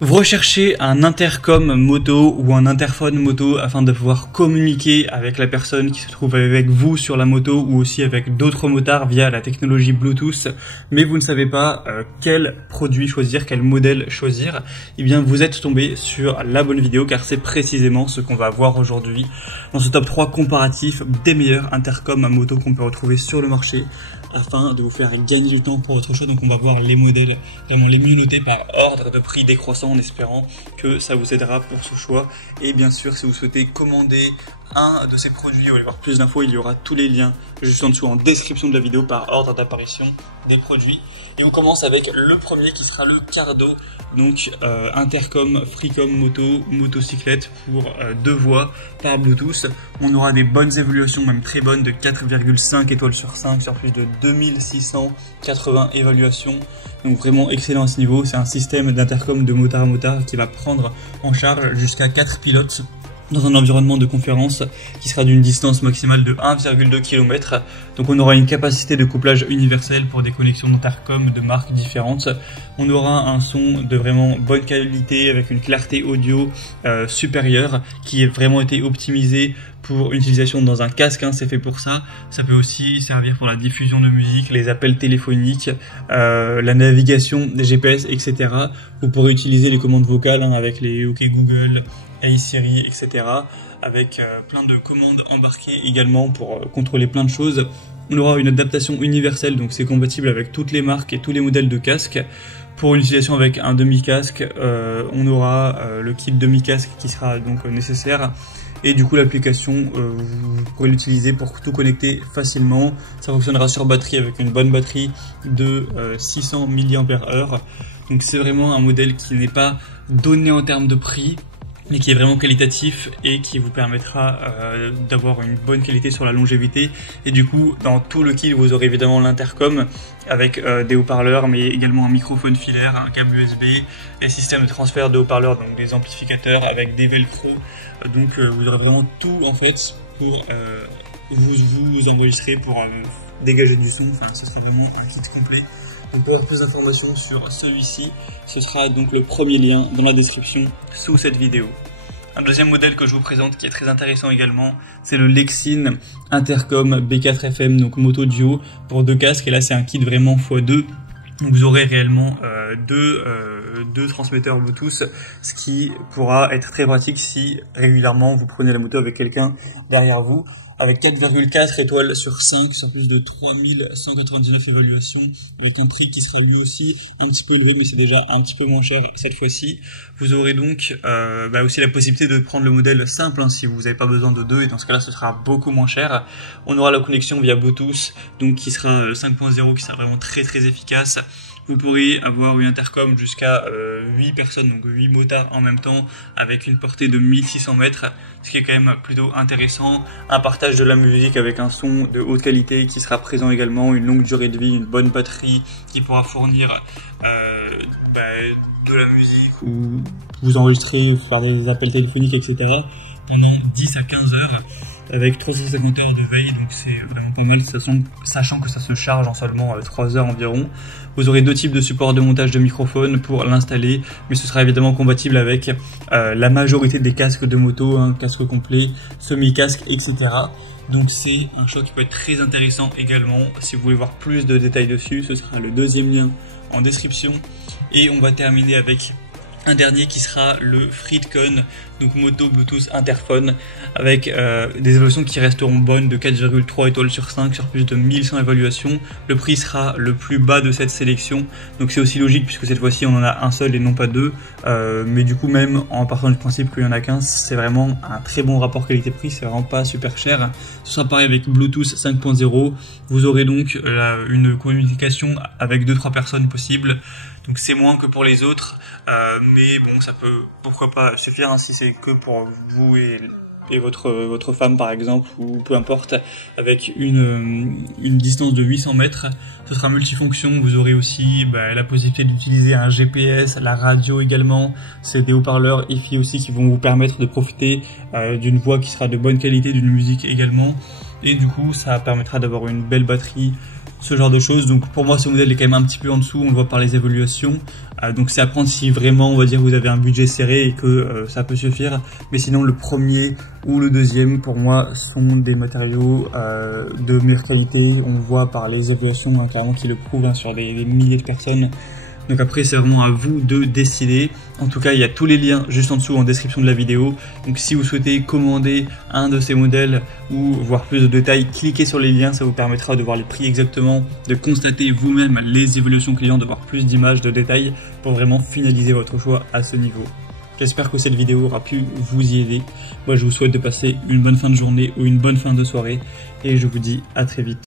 Vous recherchez un intercom moto ou un interphone moto afin de pouvoir communiquer avec la personne qui se trouve avec vous sur la moto ou aussi avec d'autres motards via la technologie Bluetooth, mais vous ne savez pas quel produit choisir, quel modèle choisir. Eh bien, vous êtes tombé sur la bonne vidéo car c'est précisément ce qu'on va voir aujourd'hui dans ce top 3 comparatif des meilleurs intercoms moto qu'on peut retrouver sur le marché, afin de vous faire gagner du temps pour votre choix. Donc on va voir les modèles vraiment les mieux notés par ordre de prix décroissant en espérant que ça vous aidera pour ce choix. Et bien sûr, si vous souhaitez commander un de ces produits ou aller voir plus d'infos, il y aura tous les liens juste en dessous en description de la vidéo par ordre d'apparition des produits. Et on commence avec le premier qui sera le Cardo, donc intercom Freecom moto, motocyclette pour 2 voies par Bluetooth. On aura des bonnes évaluations, même très bonnes, de 4,5 étoiles sur 5 sur plus de 2680 évaluations. Donc vraiment excellent à ce niveau. C'est un système d'intercom de motard à motard qui va prendre en charge jusqu'à 4 pilotes dans un environnement de conférence qui sera d'une distance maximale de 1,2 km. Donc on aura une capacité de couplage universelle pour des connexions d'intercom de marques différentes. On aura un son de vraiment bonne qualité avec une clarté audio supérieure qui a vraiment été optimisée pour une utilisation dans un casque, c'est fait pour ça. Ça peut aussi servir pour la diffusion de musique, les appels téléphoniques, la navigation des GPS, etc. Vous pourrez utiliser les commandes vocales avec les OK Google, Hey Siri, etc. avec plein de commandes embarquées également pour contrôler plein de choses. On aura une adaptation universelle, donc c'est compatible avec toutes les marques et tous les modèles de casques. Pour une utilisation avec un demi-casque, on aura le kit demi-casque qui sera donc nécessaire. Et du coup l'application, vous pourrez l'utiliser pour tout connecter facilement. Ça fonctionnera sur batterie avec une bonne batterie de 600 mAh. Donc c'est vraiment un modèle qui n'est pas donné en termes de prix, mais qui est vraiment qualitatif et qui vous permettra d'avoir une bonne qualité sur la longévité. Et du coup, dans tout le kit, vous aurez évidemment l'intercom avec des haut-parleurs, mais également un microphone filaire, un câble USB, et système de transfert de haut-parleurs, donc des amplificateurs avec des velcro. Donc vous aurez vraiment tout en fait pour vous enregistrer, pour dégager du son. Enfin, ça sera vraiment un kit complet. Donc pour avoir plus d'informations sur celui-ci, ce sera donc le premier lien dans la description sous cette vidéo. Un deuxième modèle que je vous présente qui est très intéressant également, c'est le Lexin Intercom B4FM, donc moto duo pour 2 casques. Et là c'est un kit vraiment x2. Donc vous aurez réellement deux transmetteurs Bluetooth, ce qui pourra être très pratique si régulièrement vous prenez la moto avec quelqu'un derrière vous. Avec 4,4 étoiles sur 5 sur plus de 3199 évaluations, avec un prix qui sera lui aussi un petit peu élevé, mais c'est déjà un petit peu moins cher cette fois-ci. Vous aurez donc aussi la possibilité de prendre le modèle simple si vous n'avez pas besoin de 2, et dans ce cas-là ce sera beaucoup moins cher. On aura la connexion via Bluetooth, donc qui sera 5.0, qui sera vraiment très très efficace. Vous pourrez avoir une intercom jusqu'à 8 personnes, donc 8 motards en même temps, avec une portée de 1600 mètres, ce qui est quand même plutôt intéressant. Un partage de la musique avec un son de haute qualité qui sera présent également, une longue durée de vie, une bonne batterie qui pourra fournir de la musique ou vous enregistrer, faire des appels téléphoniques, etc. pendant 10 à 15 heures. Avec 350 heures de veille, donc c'est vraiment pas mal, sachant que ça se charge en seulement 3 heures environ. Vous aurez 2 types de supports de montage de microphone pour l'installer, mais ce sera évidemment compatible avec la majorité des casques de moto, casque complet, semi-casque, etc. Donc c'est un choix qui peut être très intéressant également. Si vous voulez voir plus de détails dessus, ce sera le deuxième lien en description. Et on va terminer avec un dernier qui sera le Freecom, donc moto Bluetooth interphone, avec des évaluations qui resteront bonnes de 4,3 étoiles sur 5 sur plus de 1100 évaluations. Le prix sera le plus bas de cette sélection, donc c'est aussi logique puisque cette fois-ci on en a un seul et non pas 2, mais du coup même en partant du principe qu'il y en a qu'un, c'est vraiment un très bon rapport qualité-prix, c'est vraiment pas super cher. Ce sera pareil avec Bluetooth 5.0, vous aurez donc une communication avec 2-3 personnes possible. Donc c'est moins que pour les autres, mais bon, ça peut pourquoi pas suffire si c'est que pour vous et votre femme par exemple, ou peu importe, avec une distance de 800 mètres. Ce sera multifonction, vous aurez aussi la possibilité d'utiliser un GPS, la radio également, c'est des haut-parleurs EFI aussi qui vont vous permettre de profiter d'une voix qui sera de bonne qualité, d'une musique également, et du coup ça permettra d'avoir une belle batterie ce genre de choses. Donc pour moi ce modèle est quand même un petit peu en dessous, on le voit par les évolutions. Donc c'est à prendre si vraiment on va dire vous avez un budget serré et que ça peut suffire. Mais sinon le premier ou le deuxième pour moi sont des matériaux de meilleure qualité. On voit par les évaluations clairement qui le prouvent sur des milliers de personnes. Donc après c'est vraiment à vous de décider. En tout cas il y a tous les liens juste en dessous en description de la vidéo. Donc si vous souhaitez commander un de ces modèles ou voir plus de détails, cliquez sur les liens, ça vous permettra de voir les prix exactement, de constater vous-même les évolutions clients, de voir plus d'images, de détails pour vraiment finaliser votre choix à ce niveau. J'espère que cette vidéo aura pu vous y aider. Moi je vous souhaite de passer une bonne fin de journée ou une bonne fin de soirée et je vous dis à très vite.